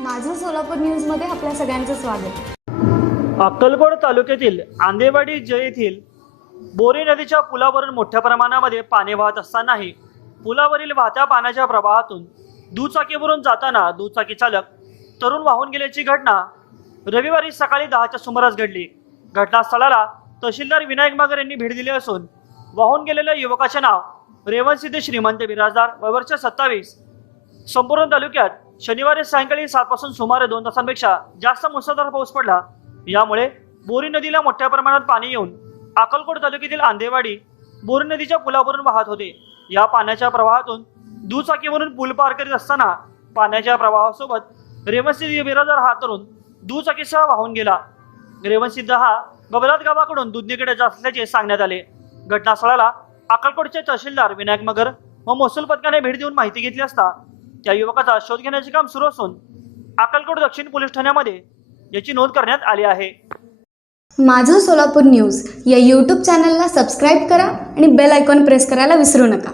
माझं सोलापूर न्यूजमध्ये आपल्या सगळ्यांचं स्वागत. अक्कलकोट तालुक्यातील आंदेवाडी जय येथील बोरी नदीच्या पुलावरून मोठ्या प्रमाणामध्ये पाणी वाहत असतानाही पुलावरील वाहत्या पाण्याच्या प्रवाहातून दुचाकीवरून जाताना दुचाकी चालक तरुण वाहून गेल्याची घटना रविवारी सकाळी दहाच्या सुमारास घडली. घटनास्थळाला तहसीलदार विनायक मागर यांनी भेट दिली असून वाहून गेलेल्या युवकाचे नाव रेवणसिद्ध श्रीमंत बिराजदार वयवर्ष सत्तावीस संपूर्ण तालुक्यात शनिवारी सायंकाळी सातपासून सुमारे दोन तासांपेक्षा जास्त मुसळधार पाऊस पडला. यामुळे बोरी नदीला मोठ्या प्रमाणात पाणी येऊन अक्कलकोट तालुक्यातील आंधेवाडी बोरी नदीच्या पुलावरून वाहत होते. या पाण्याच्या प्रवाहातून दुचाकीवरून पूल पार करीत असताना पाण्याच्या प्रवाहासोबत रेवणसिद्ध बिराजार हा तरुण दुचाकीसह वाहून गेला. रेवणसिद्ध हा बबलात गावाकडून दुधनीकडे जात असल्याचे सांगण्यात आले. घटनास्थळाला अक्कलकोटचे तहसीलदार विनायक मगर व महसूल पथकाने भेट देऊन माहिती घेतली असता त्या युवकाचा शोध घेण्याचे काम सुरू असून अक्कलकोट दक्षिण पोलीस ठाण्यामध्ये याची नोंद करण्यात आली आहे. माझं सोलापूर न्यूज या यूट्यूब चॅनलला सबस्क्राईब करा आणि बेल आयकॉन प्रेस करायला विसरू नका.